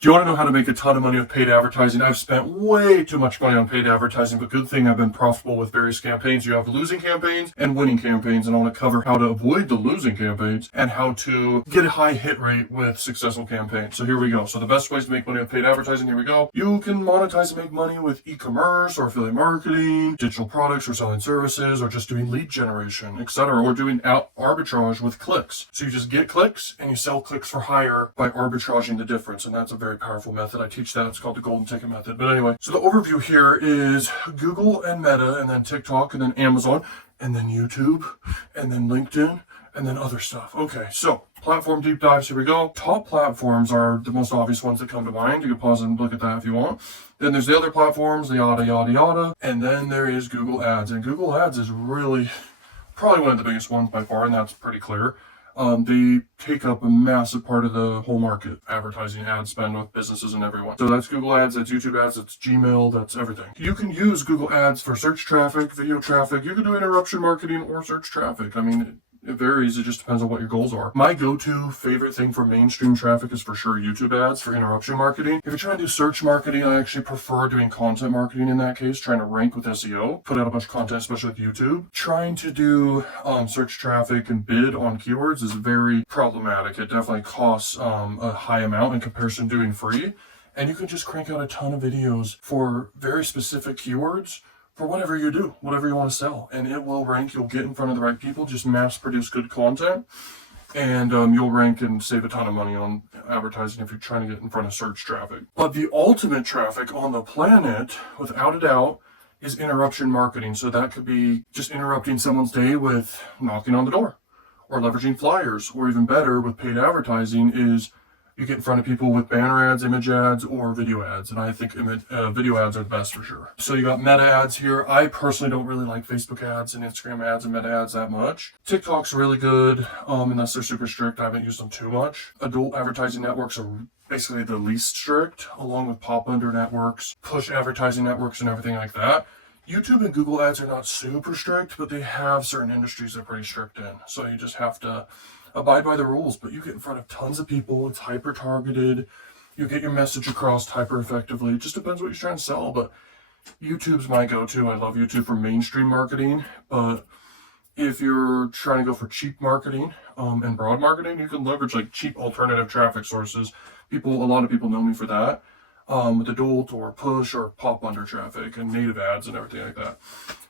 Do you want to know how to make a ton of money with paid advertising? I've spent way too much money on paid advertising, but good thing I've been profitable with various campaigns. You have losing campaigns and winning campaigns, and I want to cover how to avoid the losing campaigns and how to get a high hit rate with successful campaigns. So here we go. So the best ways to make money with paid advertising, here we go. You can monetize and make money with e-commerce or affiliate marketing, digital products or selling services, or just doing lead generation, etc., or doing arbitrage with clicks. So you just get clicks and you sell clicks for higher by arbitraging the difference, and that's a very powerful method. I teach that. It's called the golden ticket method. But anyway, so the overview here is Google and Meta, and then TikTok, and then Amazon, and then YouTube, and then LinkedIn, and then other stuff. Okay, so platform deep dives, here we go. Top platforms are the most obvious ones that come to mind. You can pause and look at that if you want. Then there's the other platforms, the yada, yada, yada. And then there is Google Ads. And Google Ads is really probably one of the biggest ones by far, and that's pretty clear. They take up a massive part of the whole market, advertising, ad spend with businesses and everyone. So that's Google Ads, that's YouTube Ads, that's Gmail, that's everything. You can use Google Ads for search traffic, video traffic. You can do interruption marketing or search traffic. I mean, it varies. It just depends on what your goals are. My go-to favorite thing for mainstream traffic is for sure YouTube ads for interruption marketing. If you're trying to do search marketing, I actually prefer doing content marketing in that case, trying to rank with SEO, put out a bunch of content, especially with YouTube. Trying to do search traffic and bid on keywords is very problematic. It definitely costs a high amount in comparison to doing free. And you can just crank out a ton of videos for very specific keywords for whatever you do, whatever you want to sell, and it will rank. You'll get in front of the right people. Just mass produce good content, and you'll rank and save a ton of money on advertising if you're trying to get in front of search traffic. But the ultimate traffic on the planet, without a doubt, is interruption marketing. So that could be just interrupting someone's day with knocking on the door, or leveraging flyers, or even better with paid advertising is you get in front of people with banner ads, image ads, or video ads. And I think video ads are the best for sure. So you got Meta ads here. I personally don't really like Facebook ads and Instagram ads and Meta ads that much. TikTok's really good, unless they're super strict. I haven't used them too much. Adult advertising networks are basically the least strict, along with pop-under networks, push advertising networks, and everything like that. YouTube and Google ads are not super strict, but they have certain industries they're pretty strict in. So you just have to abide by the rules, but you get in front of tons of people. It's hyper targeted. You get your message across hyper effectively. It just depends what you're trying to sell, but YouTube's my go-to. I love YouTube for mainstream marketing, but if you're trying to go for cheap marketing and broad marketing, you can leverage like cheap alternative traffic sources. A lot of people know me for that, with adult or push or pop under traffic and native ads and everything like that.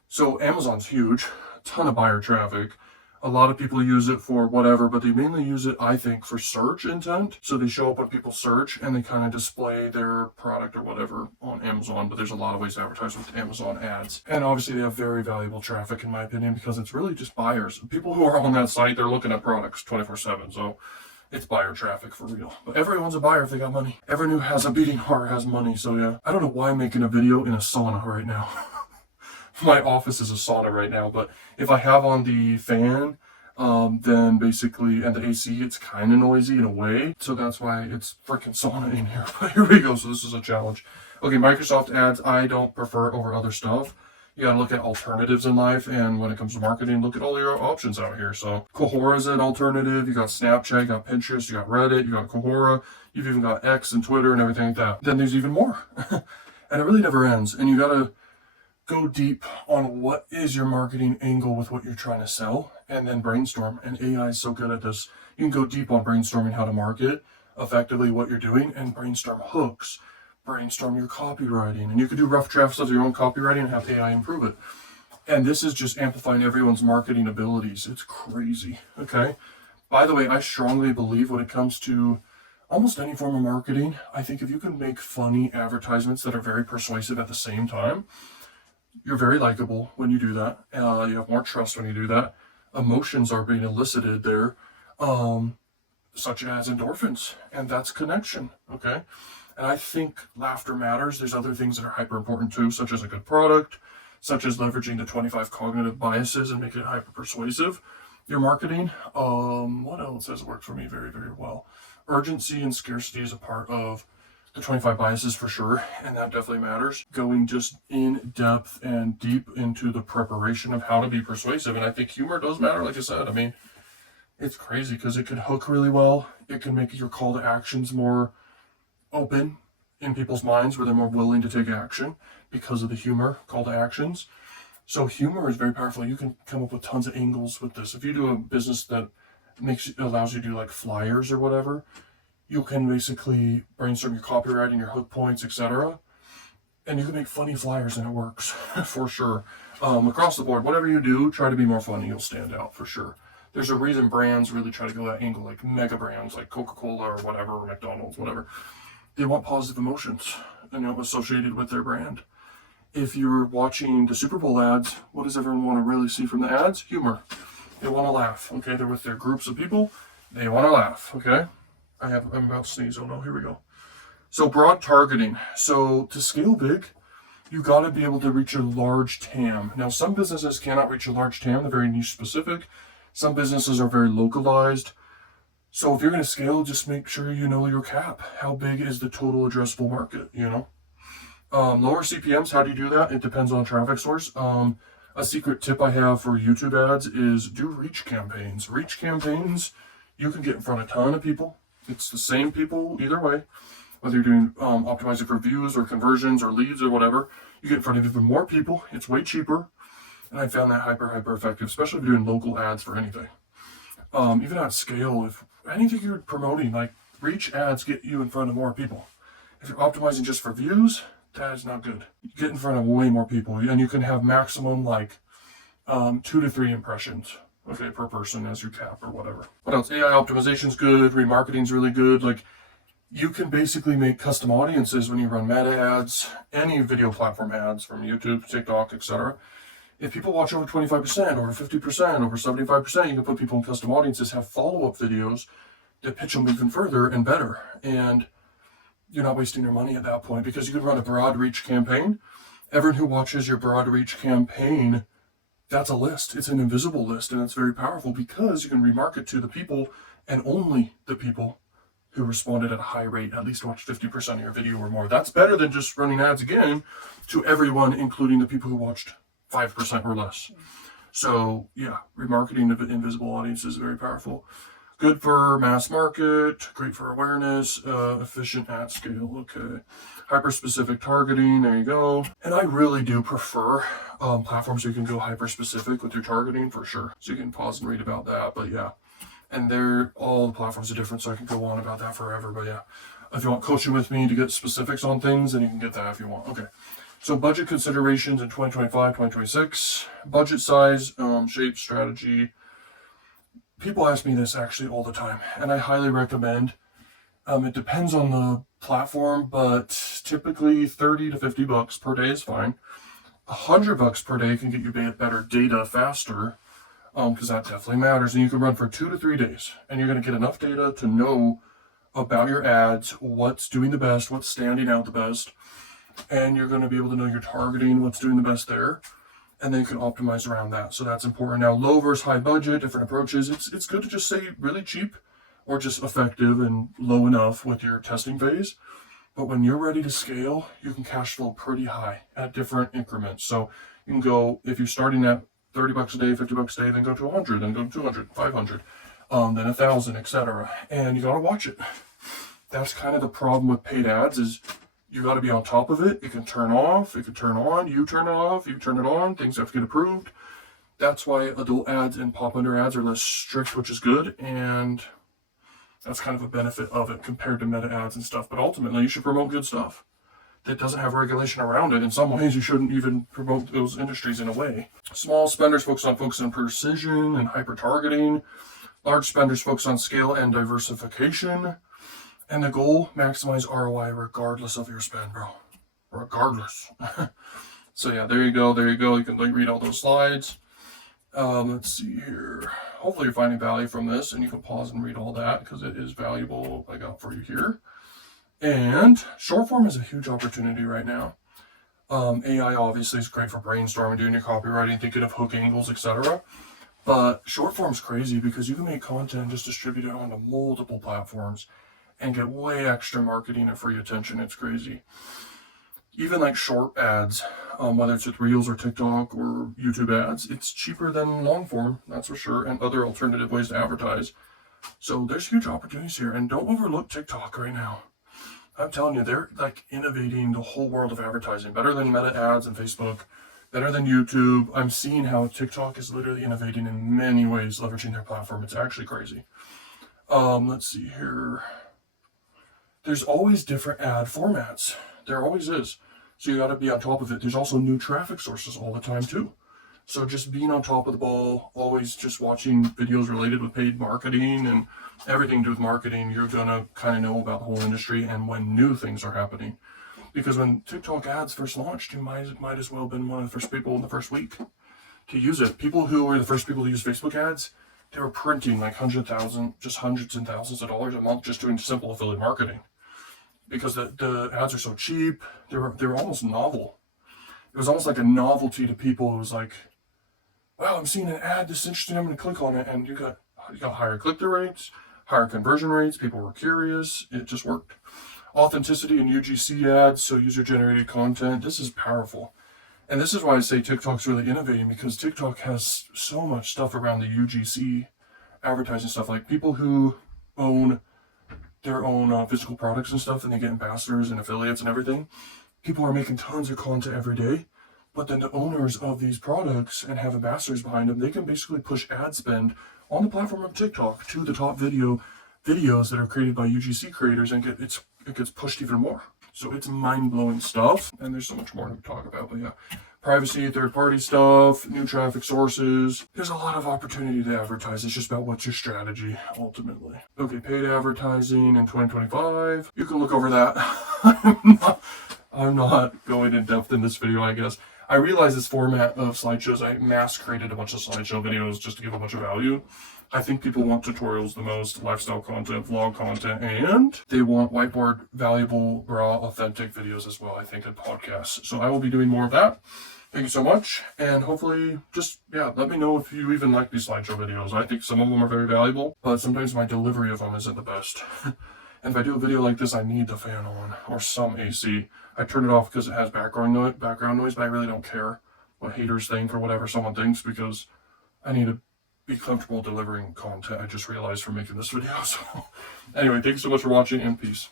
So Amazon's huge, a ton of buyer traffic. A lot of people use it for whatever, but they mainly use it, I think, for search intent. So they show up when people search and they kind of display their product or whatever on Amazon. But there's a lot of ways to advertise with Amazon ads. And obviously they have very valuable traffic, in my opinion, because it's really just buyers. People who are on that site, they're looking at products 24/7. So it's buyer traffic for real. But everyone's a buyer if they got money. Everyone who has a beating heart has money. So yeah, I don't know why I'm making a video in a sauna right now. My office is a sauna right now, but if I have on the fan, then basically, and the AC, it's kind of noisy in a way. So that's why it's freaking sauna in here. But here we go. So this is a challenge. Okay, Microsoft ads, I don't prefer over other stuff. You gotta look at alternatives in life, and when it comes to marketing, look at all your options out here. So Quora is an alternative. You got Snapchat, you got Pinterest, you got Reddit, you got Quora, you've even got X and Twitter and everything like that. Then there's even more. And it really never ends. And you gotta go deep on what is your marketing angle with what you're trying to sell, and then brainstorm. And AI is so good at this. You can go deep on brainstorming how to market effectively what you're doing, and brainstorm hooks, brainstorm your copywriting, and you can do rough drafts of your own copywriting and have AI improve it. And this is just amplifying everyone's marketing abilities. It's crazy. Okay. By the way, I strongly believe when it comes to almost any form of marketing, I think if you can make funny advertisements that are very persuasive at the same time, you're very likable when you do that. You have more trust when you do that. Emotions are being elicited there, such as endorphins, and that's connection, okay? And I think laughter matters. There's other things that are hyper important too, such as a good product, such as leveraging the 25 cognitive biases and making it hyper persuasive. Your marketing, what else has worked for me very, very well? Urgency and scarcity is a part of the 25 biases for sure, and that definitely matters. Going just in depth and deep into the preparation of how to be persuasive, and I think humor does matter, like I said. I mean, it's crazy because it can hook really well. It can make your call to actions more open in people's minds where they're more willing to take action because of the humor, call to actions. So humor is very powerful. You can come up with tons of angles with this. If you do a business that allows you to do like flyers or whatever, you can basically brainstorm your copywriting, your hook points, etc. And you can make funny flyers and it works for sure. Across the board, whatever you do, try to be more funny. You'll stand out for sure. There's a reason brands really try to go that angle, like mega brands like Coca-Cola or whatever, or McDonald's, whatever. They want positive emotions, associated with their brand. If you're watching the Super Bowl ads, what does everyone want to really see from the ads? Humor. They want to laugh. Okay, they're with their groups of people. They want to laugh. Okay, I'm about to sneeze. Oh no, here we go. So broad targeting. So to scale big, you got to be able to reach a large TAM. Now, some businesses cannot reach a large TAM. They're very niche specific. Some businesses are very localized. So if you're going to scale, just make sure you know your cap. How big is the total addressable market? Lower CPMs. How do you do that? It depends on traffic source. A secret tip I have for YouTube ads is do reach campaigns. Reach campaigns, you can get in front of a ton of people. It's the same people either way. Whether you're doing optimizing for views or conversions or leads or whatever, you get in front of even more people. It's way cheaper. And I found that hyper effective, especially if you're doing local ads for anything. Even at scale, if anything you're promoting, like reach ads get you in front of more people. If you're optimizing just for views, that is not good. You get in front of way more people, and you can have maximum 2 to 3 impressions, okay, per person as your cap or whatever. What else? AI optimization's good. Remarketing's really good. Like, you can basically make custom audiences when you run meta ads, any video platform ads from YouTube, TikTok, etc. If people watch over 25%, over 50%, over 75%, you can put people in custom audiences, have follow-up videos that pitch them even further and better. And you're not wasting your money at that point because you can run a broad reach campaign. Everyone who watches your broad reach campaign, that's a list. It's an invisible list, and it's very powerful because you can remarket to the people and only the people who responded at a high rate, at least watched 50% of your video or more. That's better than just running ads again to everyone, including the people who watched 5% or less. So yeah, remarketing to invisible audiences is very powerful. Good for mass market, great for awareness, efficient at scale. Okay. Hyper-specific targeting, there you go. And I really do prefer platforms where you can go hyper-specific with your targeting for sure. So you can pause and read about that, but yeah. And all the platforms are different, so I can go on about that forever, but yeah. If you want coaching with me to get specifics on things, then you can get that if you want. Okay. So budget considerations in 2025, 2026. Budget size, shape, strategy. People ask me this actually all the time, and I highly recommend. It depends on the platform, but typically 30 to 50 bucks per day is fine. $100 per day can get you better data faster, because that definitely matters. And you can run for 2 to 3 days, and you're going to get enough data to know about your ads, what's doing the best, what's standing out the best, and you're going to be able to know your targeting, what's doing the best there. And then you can optimize around that. So that's important. Now, low versus high budget, different approaches. It's good to just say really cheap or just effective and low enough with your testing phase. But when you're ready to scale, you can cash flow pretty high at different increments. So you can go, if you're starting at 30 bucks a day, 50 bucks a day, then go to 100, then go to 200, 500, then 1,000, etc. And you got to watch it. That's kind of the problem with paid ads is you got to be on top of it. It can turn off, it can turn on, you turn it off, you turn it on, things have to get approved. That's why adult ads and pop under ads are less strict, which is good. And that's kind of a benefit of it compared to meta ads and stuff. But ultimately, you should promote good stuff that doesn't have regulation around it. In some ways, you shouldn't even promote those industries in a way. Small spenders focus on precision and hyper-targeting. Large spenders focus on scale and diversification. And the goal, maximize ROI regardless of your spend, bro. Regardless. So yeah, there you go. You can read all those slides. Let's see here. Hopefully you're finding value from this, and you can pause and read all that because it is valuable I got for you here. And short form is a huge opportunity right now. AI obviously is great for brainstorming, doing your copywriting, thinking of hook angles, etc. But short form's crazy because you can make content and just distribute it onto multiple platforms and get way extra marketing and free attention. It's crazy. Even like short ads, whether it's with Reels or TikTok or YouTube ads, it's cheaper than long form, that's for sure, and other alternative ways to advertise. So there's huge opportunities here, and don't overlook TikTok right now. I'm telling you, they're like innovating the whole world of advertising, better than Meta ads and Facebook, better than YouTube. I'm seeing how TikTok is literally innovating in many ways, leveraging their platform. It's actually crazy. Let's see here. There's always different ad formats. There always is. So you got to be on top of it. There's also new traffic sources all the time too. So just being on top of the ball, always just watching videos related with paid marketing and everything to do with marketing, you're going to kind of know about the whole industry and when new things are happening. Because when TikTok ads first launched, you might as well have been one of the first people in the first week to use it. People who were the first people to use Facebook ads, they were printing like hundreds and thousands of dollars a month just doing simple affiliate marketing. Because the ads are so cheap, they were almost novel. It was almost like a novelty to people. It was like, wow, I'm seeing an ad that's interesting, I'm going to click on it. And you got higher click-through rates, higher conversion rates. People were curious. It just worked. Authenticity and UGC ads, so user-generated content. This is powerful. And this is why I say TikTok's really innovating, because TikTok has so much stuff around the UGC advertising stuff. Like people who own their own physical products and stuff, and they get ambassadors and affiliates and everything. People are making tons of content every day. But then the owners of these products and have ambassadors behind them, they can basically push ad spend on the platform of TikTok to the top videos that are created by UGC creators, and it gets pushed even more. So it's mind-blowing stuff, and there's so much more to talk about. But yeah, privacy, third-party stuff, new traffic sources. There's a lot of opportunity to advertise. It's just about what's your strategy, ultimately. Okay, paid advertising in 2025. You can look over that. I'm not going in depth in this video, I guess. I realize this format of slideshows, I mass created a bunch of slideshow videos just to give a bunch of value. I think people want tutorials the most, lifestyle content, vlog content, and they want whiteboard, valuable, raw, authentic videos as well, I think, and podcasts. So I will be doing more of that. Thank you so much. And hopefully let me know if you even like these slideshow videos. I think some of them are very valuable, but sometimes my delivery of them isn't the best. And if I do a video like this, I need the fan on or some AC. I turn it off because it has background noise, but I really don't care what haters think or whatever someone thinks, because I need to be comfortable delivering content. I just realized from making this video. So anyway, thank you so much for watching, and peace.